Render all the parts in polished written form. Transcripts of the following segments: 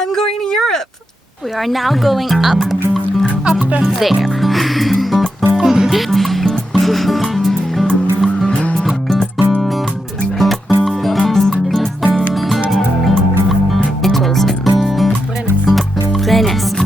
I'm going to Europe. We are now going up there. Brennes.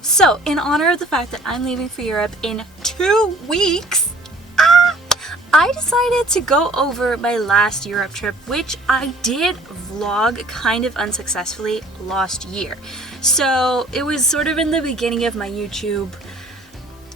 So, in honor of the fact that I'm leaving for Europe in 2 weeks, I decided to go over my last Europe trip, which I did vlog kind of unsuccessfully last year. So, it was sort of in the beginning of my YouTube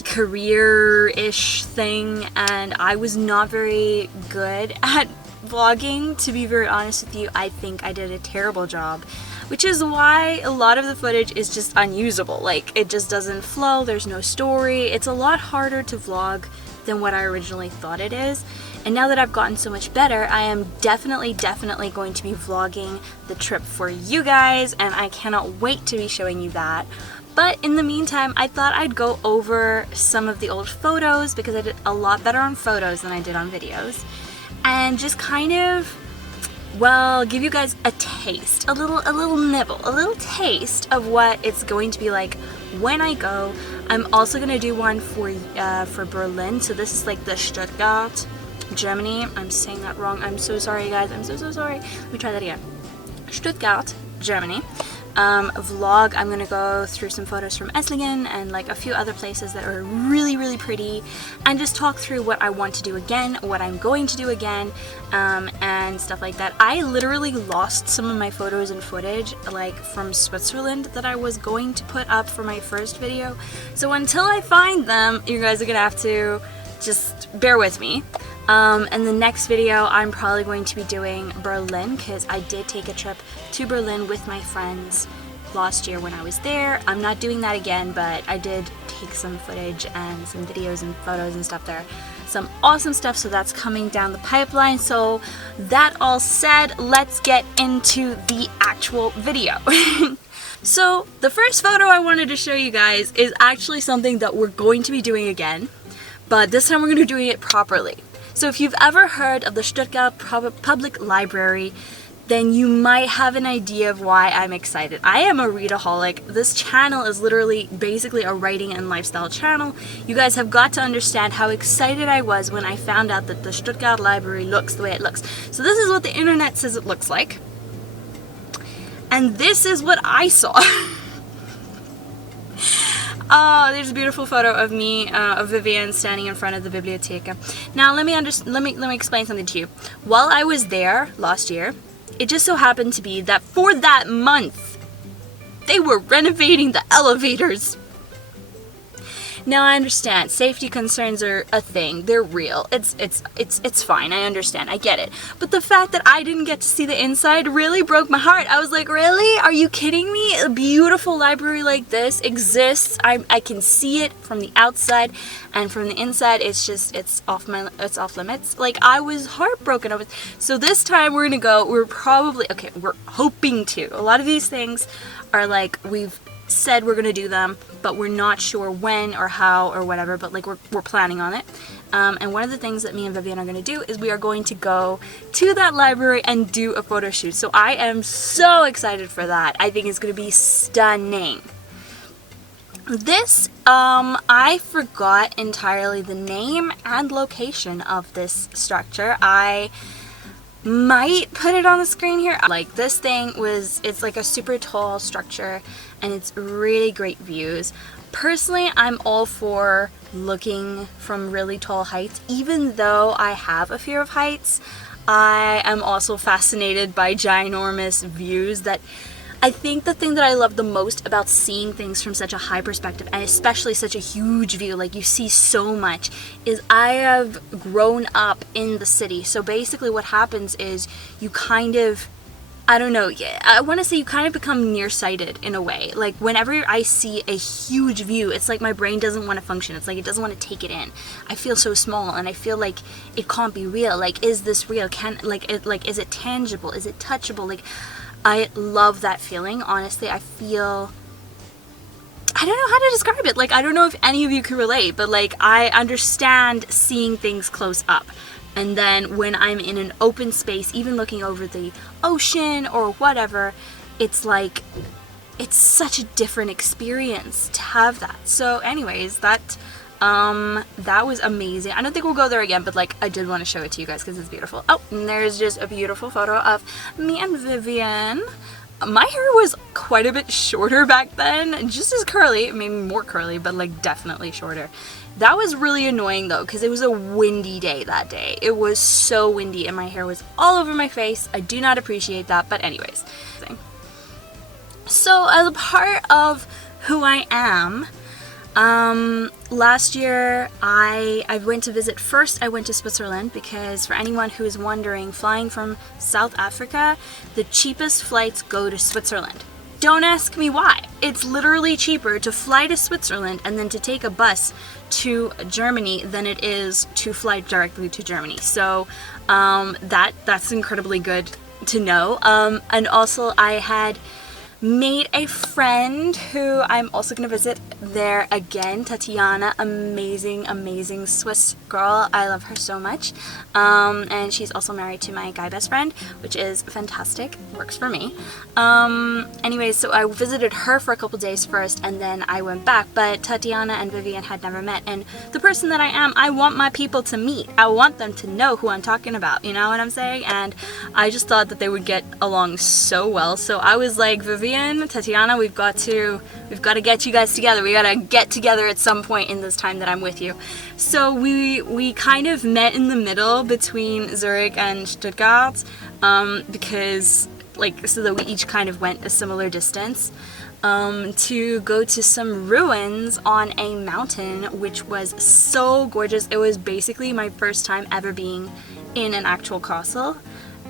career-ish thing, and I was not very good at vlogging. To be very honest with you, I think I did a terrible job, which is why a lot of the footage is just unusable. Like, it just doesn't flow, there's no story. It's a lot harder to vlog than what I originally thought it is. And now that I've gotten so much better, I am definitely going to be vlogging the trip for you guys, and I cannot wait to be showing you that. But in the meantime, I thought I'd go over some of the old photos because I did a lot better on photos than I did on videos. And just kind of, well, give you guys a taste, a little nibble, a little taste of what it's going to be like when I go. I'm also gonna do one for Berlin. So this is like the Stuttgart, Germany. I'm saying that wrong. I'm so sorry, guys. I'm so sorry. Let me try that again. Stuttgart, Germany. Vlog. I'm gonna go through some photos from Esslingen and like a few other places that are really pretty, and just talk through what I want to do again, what I'm going to do again, and stuff like that. I literally lost some of my photos and footage like from Switzerland that I was going to put up for my first video, so until I find them, you guys are gonna have to just bear with me. And the next video I'm probably going to be doing Berlin, because I did take a trip to Berlin with my friends last year when I was there. I'm not doing that again, but I did take some footage and some videos and photos and stuff there. Some awesome stuff, so that's coming down the pipeline. So that all said, let's get into the actual video. So the first photo I wanted to show you guys is actually something that we're going to be doing again, but this time we're going to be doing it properly. So if you've ever heard of the Stuttgart Public Library, then you might have an idea of why I'm excited. I am a readaholic. This channel is literally basically a writing and lifestyle channel. You guys have got to understand how excited I was when I found out that the Stuttgart Library looks the way it looks. So this is what the internet says it looks like. And this is what I saw. Oh, there's a beautiful photo of me, of Vivian standing in front of the Bibliothek. Now let me explain something to you. While I was there last year, it just so happened to be that for that month, they were renovating the elevators. Now I understand safety concerns are a thing. They're real. It's fine. I understand. I get it. But the fact that I didn't get to see the inside really broke my heart. I was like, really? Are you kidding me? A beautiful library like this exists. I can see it from the outside, and from the inside it's off limits. Like, I was heartbroken over it. So this time we're gonna go. We're hoping to. A lot of these things are like, we've said we're gonna do them, but we're not sure when or how or whatever, but like we're planning on it. And one of the things that me and Vivian are gonna do is we are going to go to that library and do a photo shoot. So I am so excited for that. I think it's gonna be stunning. This, I forgot entirely the name and location of this structure. I might put it on the screen here. Like, this thing it's like a super tall structure and it's really great views. Personally, I'm all for looking from really tall heights. Even though I have a fear of heights, I am also fascinated by ginormous views. That I think the thing that I love the most about seeing things from such a high perspective, and especially such a huge view, like you see so much, is I have grown up in the city. So basically what happens is you kind of, I don't know, I want to say you kind of become nearsighted in a way. Like, whenever I see a huge view, it's like my brain doesn't want to function. It's like it doesn't want to take it in. I feel so small, and I feel like it can't be real. Like, is this real? Is it tangible? Is it touchable? Like, I love that feeling. Honestly, I feel, I don't know how to describe it. Like, I don't know if any of you can relate, but like, I understand seeing things close up. And then when I'm in an open space, even looking over the ocean or whatever, it's like, it's such a different experience to have that. So anyways, that was amazing. I don't think we'll go there again, but like, I did want to show it to you guys because it's beautiful. Oh, and there's just a beautiful photo of me and Vivian. My hair was quite a bit shorter back then, just as curly, maybe more curly, but like definitely shorter. That was really annoying though, because it was a windy day that day. It was so windy and my hair was all over my face. I do not appreciate that, but anyways. So as a part of who I am, last year I went to visit, first I went to Switzerland, because for anyone who is wondering, flying from South Africa, the cheapest flights go to Switzerland. Don't ask me why. It's literally cheaper to fly to Switzerland and then to take a bus to Germany than it is to fly directly to Germany. So that's incredibly good to know. And also I had made a friend who I'm also going to visit there again, Tatiana, amazing Swiss girl. I love her so much. And she's also married to my guy best friend, which is fantastic. Works for me. Anyways, so I visited her for a couple days first and then I went back, but Tatiana and Vivian had never met, and the person that I am, I want my people to meet. I want them to know who I'm talking about, you know what I'm saying? And I just thought that they would get along so well. So I was like, Vivian, Tatiana, we've got to get you guys together. We gotta get together at some point in this time that I'm with you. So we kind of met in the middle between Zurich and Stuttgart, because so that we each kind of went a similar distance, to go to some ruins on a mountain, which was so gorgeous. It was basically my first time ever being in an actual castle.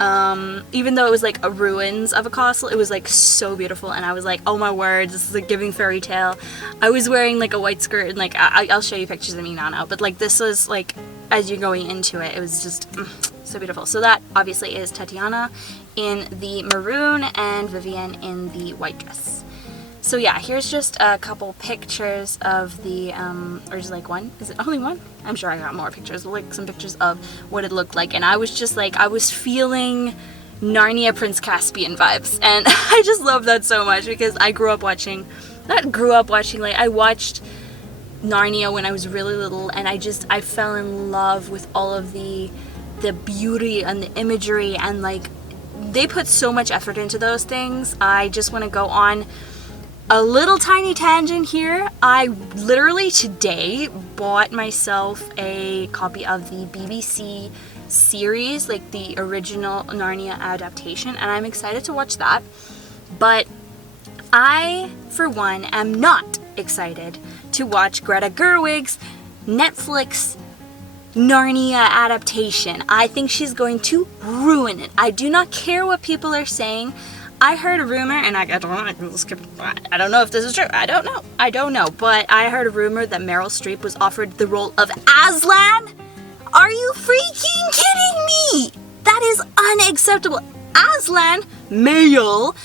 Even though it was like a ruins of a castle, it was like so beautiful, and I was like, oh my word, this is like giving fairy tale. I was wearing like a white skirt, and like I'll show you pictures of me now, but like this was like, as you're going into it, it was just so beautiful. So that obviously is Tatiana in the maroon and Vivian in the white dress. So yeah, here's just a couple pictures of the, or just like one? Is it only one? I'm sure I got more pictures, like some pictures of what it looked like. And I was just like, I was feeling Narnia Prince Caspian vibes. And I just love that so much, because I I watched Narnia when I was really little, and I fell in love with all of the beauty and the imagery, and like, they put so much effort into those things. I just want to go on a little tiny tangent here. I literally today bought myself a copy of the BBC series, like the original Narnia adaptation, and I'm excited to watch that. But I, for one, am not excited to watch Greta Gerwig's Netflix Narnia adaptation. I think she's going to ruin it. I do not care what people are saying. I heard a rumor, and I don't know if this is true. I don't know. But I heard a rumor that Meryl Streep was offered the role of Aslan. Are you freaking kidding me? That is unacceptable. Aslan, male,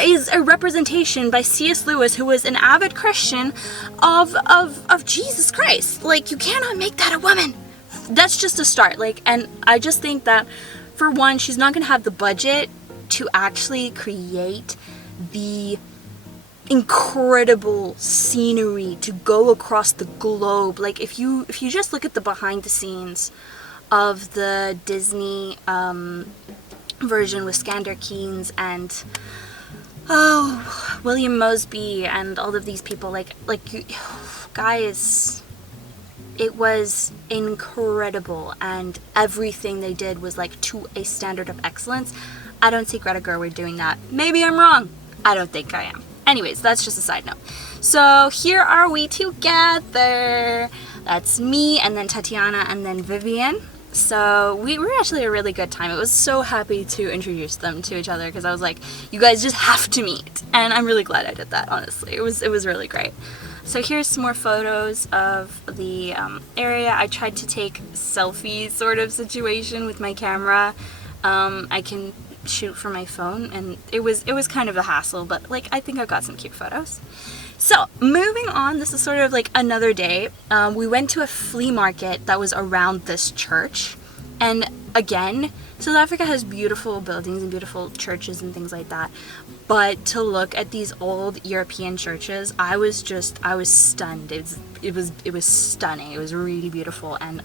is a representation by C.S. Lewis, who was an avid Christian of Jesus Christ. Like, you cannot make that a woman. That's just a start. Like, and I just think that, for one, she's not going to have the budget to actually create the incredible scenery to go across the globe. Like if you just look at the behind the scenes of the Disney version with Skander Keynes and William Mosby and all of these people, like you, guys, it was incredible, and everything they did was like to a standard of excellence. I don't see Greta Gerwig doing that. Maybe I'm wrong. I don't think I am. Anyways, that's just a side note. So here are we together. That's me, and then Tatiana, and then Vivian. So we were actually a really good time. I was so happy to introduce them to each other because I was like, you guys just have to meet. And I'm really glad I did that, honestly. It was really great. So here's some more photos of the area. I tried to take selfie sort of situation with my camera. I can shoot from my phone, and it was kind of a hassle, but like I think I've got some cute photos. So moving on, this is sort of like another day. We went to a flea market that was around this church, and again, South Africa has beautiful buildings and beautiful churches and things like that, but to look at these old European churches, I was stunned. It was stunning. It was really beautiful, and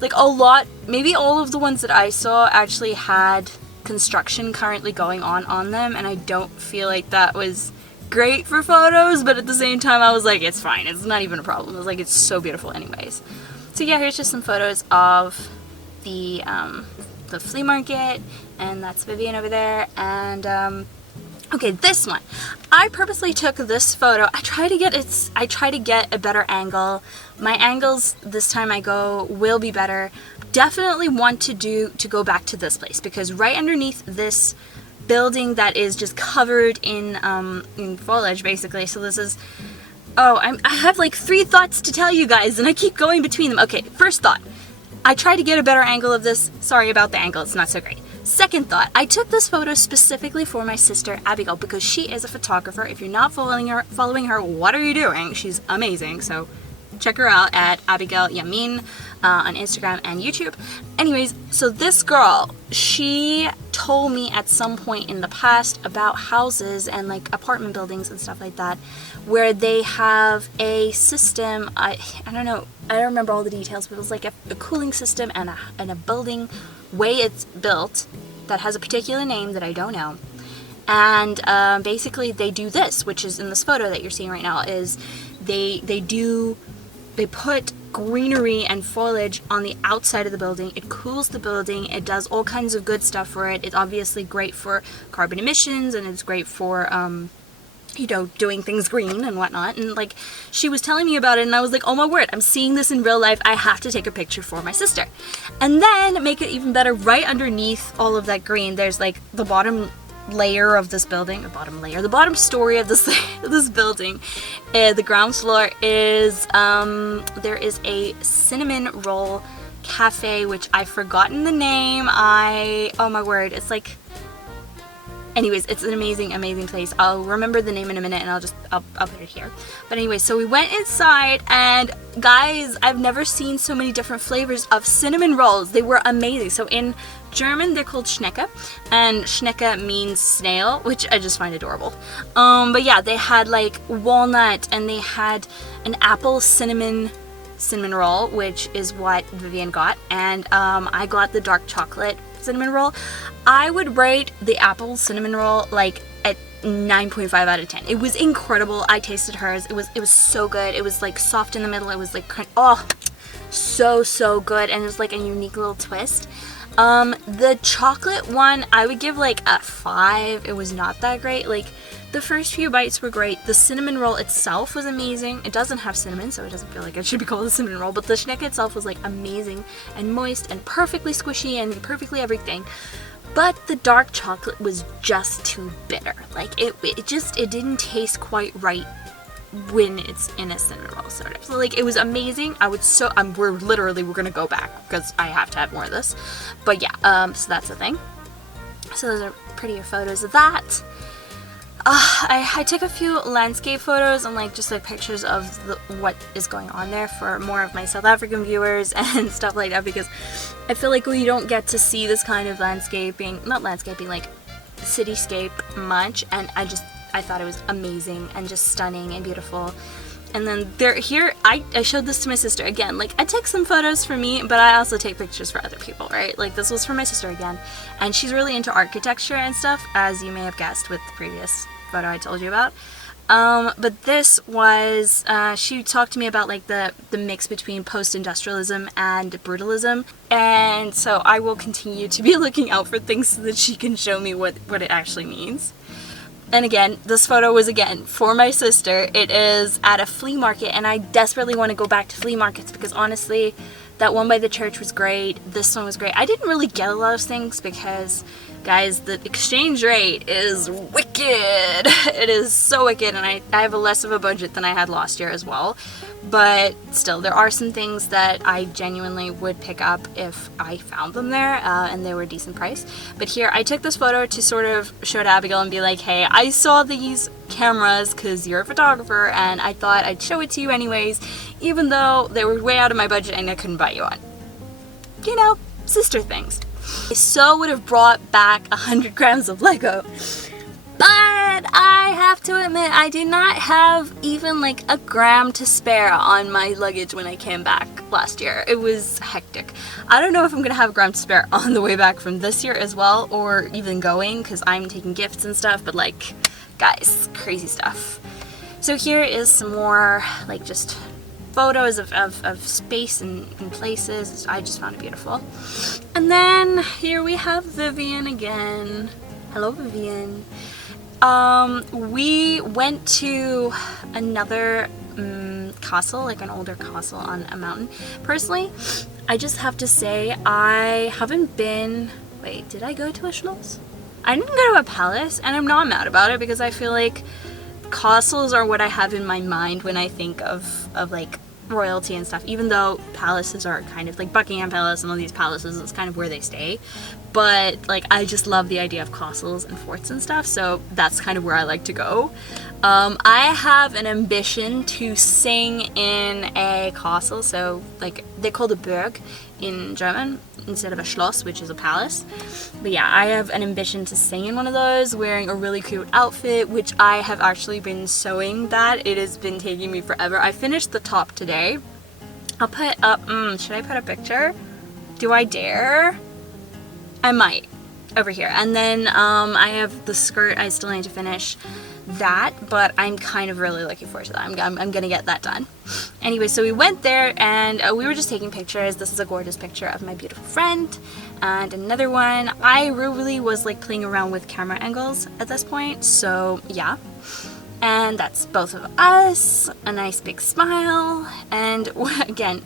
like a lot, maybe all of the ones that I saw actually had construction currently going on them, and I don't feel like that was great for photos, but at the same time I was like, it's fine, it's not even a problem. I was like, it's so beautiful anyways. So yeah, here's just some photos of the flea market, and that's Vivian over there, and okay, this one. I purposely took this photo. I try to get a better angle. My angles this time I go will be better. Definitely want to go back to this place, because right underneath this building that is just covered in foliage, basically. So this is, I have like 3 thoughts to tell you guys, and I keep going between them. Okay, first thought. I tried to get a better angle of this. Sorry about the angle, it's not so great. Second thought, I took this photo specifically for my sister Abigail, because she is a photographer. If you're not following her, what are you doing? She's amazing, so check her out at Abigail Yamin on Instagram and YouTube. Anyways, so this girl, she told me at some point in the past about houses and like apartment buildings and stuff like that, where they have a system, I don't know, I don't remember all the details, but it was like a cooling system and a building way it's built that has a particular name that I don't know. And basically they do this, which is in this photo that you're seeing right now, is they put greenery and foliage on the outside of the building. It cools the building. It does all kinds of good stuff for it. It's obviously great for carbon emissions, and it's great for doing things green and whatnot. And like, she was telling me about it, and I was like, oh my word, I'm seeing this in real life. I have to take a picture for my sister. And then make it even better, right underneath all of that green, there's like the bottom layer of this building, the bottom story of this building. The ground floor is there is a cinnamon roll cafe, which I've forgotten the name. Oh my word, it's like, anyways, it's an amazing place. I'll remember the name in a minute, and I'll put it here. But anyway, so we went inside, and guys, I've never seen so many different flavors of cinnamon rolls. They were amazing. So in German, they're called Schnecke, and Schnecke means snail, which I just find adorable. But yeah, they had like walnut, and they had an apple cinnamon roll, which is what Vivian got, and I got the dark chocolate cinnamon roll. I would rate the apple cinnamon roll like at 9.5 out of 10. It was incredible. I tasted hers. It was so good. It was like soft in the middle. It was like so good, and it was like a unique little twist. The chocolate one, I would give like a 5. It was not that great. Like, the first few bites were great. The cinnamon roll itself was amazing. It doesn't have cinnamon, so it doesn't feel like it should be called a cinnamon roll, but the Schnecke itself was like amazing and moist and perfectly squishy and perfectly everything. But the dark chocolate was just too bitter. Like, it didn't taste quite right when it's in a cinnamon roll, sort of. So like, it was amazing. We're gonna go back because I have to have more of this. But yeah, so that's the thing. So those are prettier photos of that. I took a few landscape photos and like just like pictures of what is going on there for more of my South African viewers and stuff like that, because I feel like we don't get to see this kind of cityscape much, and I thought it was amazing and just stunning and beautiful. And then here, I showed this to my sister again. Like, I take some photos for me, but I also take pictures for other people, right? Like, this was for my sister again. And she's really into architecture and stuff, as you may have guessed with the previous photo I told you about. But this was, she talked to me about like the mix between post-industrialism and brutalism. And so I will continue to be looking out for things so that she can show me what it actually means. And again, this photo was again for my sister. It is at a flea market, and I desperately want to go back to flea markets because honestly, that one by the church was great. This one was great. I didn't really get a lot of things because, guys, the exchange rate is wicked. It is so wicked, and I have a less of a budget than I had last year as well. But still, there are some things that I genuinely would pick up if I found them there, and they were a decent price. But here, I took this photo to sort of show to Abigail and be like, hey, I saw these cameras because you're a photographer, and I thought I'd show it to you anyways, even though they were way out of my budget and I couldn't buy you one. You know, sister things. I so would have brought back 100 grams of Lego, but I have to admit I did not have even like a gram to spare on my luggage when I came back last year. It was hectic. I don't know if I'm gonna have a gram to spare on the way back from this year as well, or even going, because I'm taking gifts and stuff, but like, guys, crazy stuff. So here is some more like just photos of space and places. I just found it beautiful. And then here we have Vivian again. Hello, Vivian. We went to another castle, like an older castle on a mountain. Personally, I just have to say I haven't been... Wait, did I go to a schloss? I didn't go to a palace, and I'm not mad about it because I feel like castles are what I have in my mind when I think of like royalty and stuff, even though palaces are kind of like Buckingham Palace and all these palaces, it's kind of where they stay. But like, I just love the idea of castles and forts and stuff, so that's kind of where I like to go. I have an ambition to sing in a castle, so like they call it Burg in German instead of a Schloss, which is a palace. But yeah, I have an ambition to sing in one of those, wearing a really cute outfit, which I have actually been sewing that. It has been taking me forever. I finished the top today. I'll put up, should I put a picture? Do I dare? I might, over here. And then I have the skirt. I still need to finish that, but I'm kind of really looking forward to that. I'm gonna get that done. Anyway, so we went there and we were just taking pictures. This is a gorgeous picture of my beautiful friend, and another one. I really was like playing around with camera angles at this point, so yeah. And that's both of us, a nice big smile, and again,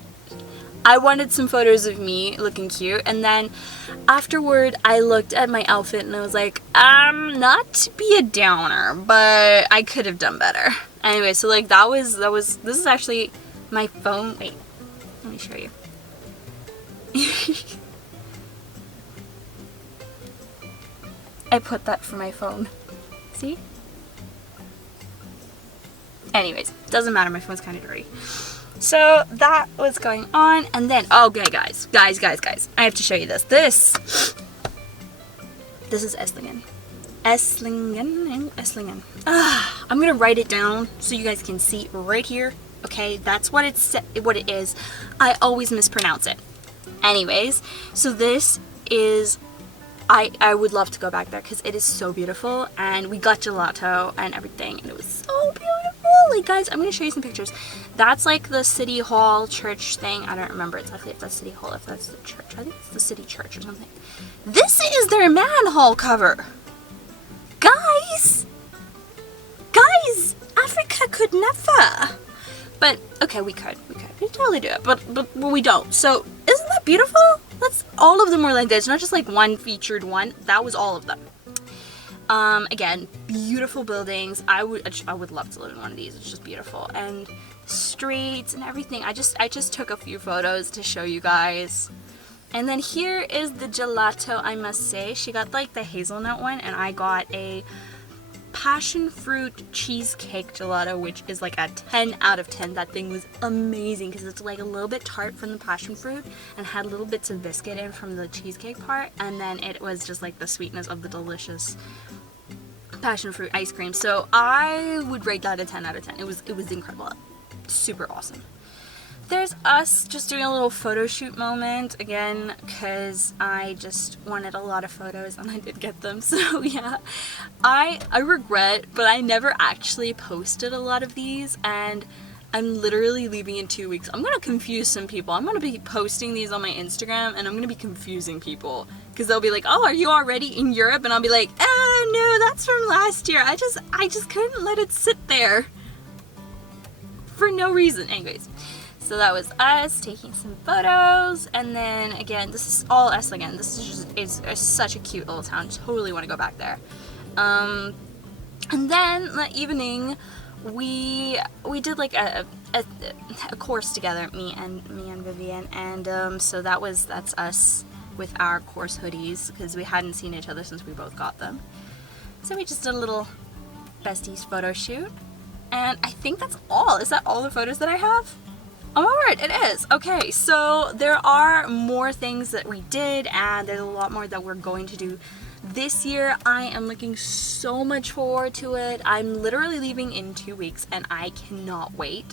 I wanted some photos of me looking cute, and then afterward I looked at my outfit and I was like, not to be a downer, but I could have done better. Anyway, so like this is actually my phone. Wait, let me show you. I put that for my phone. See? Anyways, doesn't matter, my phone's kind of dirty. So that was going on, and then, okay guys, I have to show you this. This is Esslingen. Esslingen. I'm gonna write it down so you guys can see right here. Okay, that's what it is. I always mispronounce it. Anyways, so this is, I would love to go back there because it is so beautiful, and we got gelato and everything, and it was so beautiful. Like, guys, I'm gonna show you some pictures. That's like the city hall church thing. I don't remember exactly if that's city hall, if that's the church. I think it's the city church or something. This is their manhole cover. Guys, Africa could never. But okay, we could totally do it, but we don't. So isn't that beautiful? That's, all of them were like this, not just like one featured one. That was all of them. Again, beautiful buildings. I would love to live in one of these. It's just beautiful, and streets and everything. I just took a few photos to show you guys. And then here is the gelato, I must say. She got like the hazelnut one, and I got a passion fruit cheesecake gelato, which is like a 10 out of 10. That thing was amazing because it's like a little bit tart from the passion fruit and had little bits of biscuit in from the cheesecake part, and then it was just like the sweetness of the delicious passion fruit ice cream. So I would rate that a 10 out of 10. It was incredible. Super awesome. There's us just doing a little photo shoot moment again, because I just wanted a lot of photos and I did get them. So yeah, I regret, but I never actually posted a lot of these, and I'm literally leaving in 2 weeks. I'm gonna confuse some people. I'm gonna be posting these on my Instagram and I'm gonna be confusing people, because they'll be like, oh, are you already in Europe? And I'll be like, no, that's from last year. I just couldn't let it sit there for no reason. Anyways, so that was us taking some photos, and then again, this is all Esslingen. This is it's such a cute little town. Totally want to go back there. And then that evening, we did like a course together, me and Vivian, and so that's us with our course hoodies, because we hadn't seen each other since we both got them. So we just did a little besties photo shoot, and I think that's all. Is that all the photos that I have? Oh my word, it is! Okay, so there are more things that we did, and there's a lot more that we're going to do this year. I am looking so much forward to it. I'm literally leaving in 2 weeks, and I cannot wait.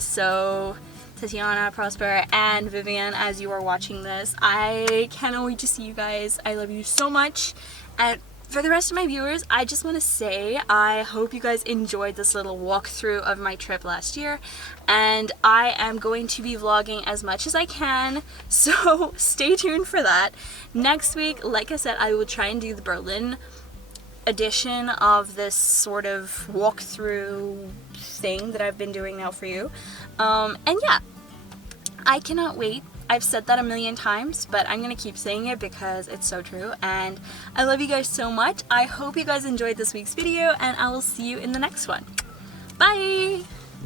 So Tatiana, Prosper, and Vivian, as you are watching this, I cannot wait to see you guys. I love you so much. And for the rest of my viewers, I just want to say I hope you guys enjoyed this little walkthrough of my trip last year, and I am going to be vlogging as much as I can, so stay tuned for that. Next week, like I said, I will try and do the Berlin edition of this sort of walkthrough thing that I've been doing now for you. And yeah, I cannot wait. I've said that a million times, but I'm gonna keep saying it because it's so true, and I love you guys so much. I hope you guys enjoyed this week's video, and I will see you in the next one. Bye!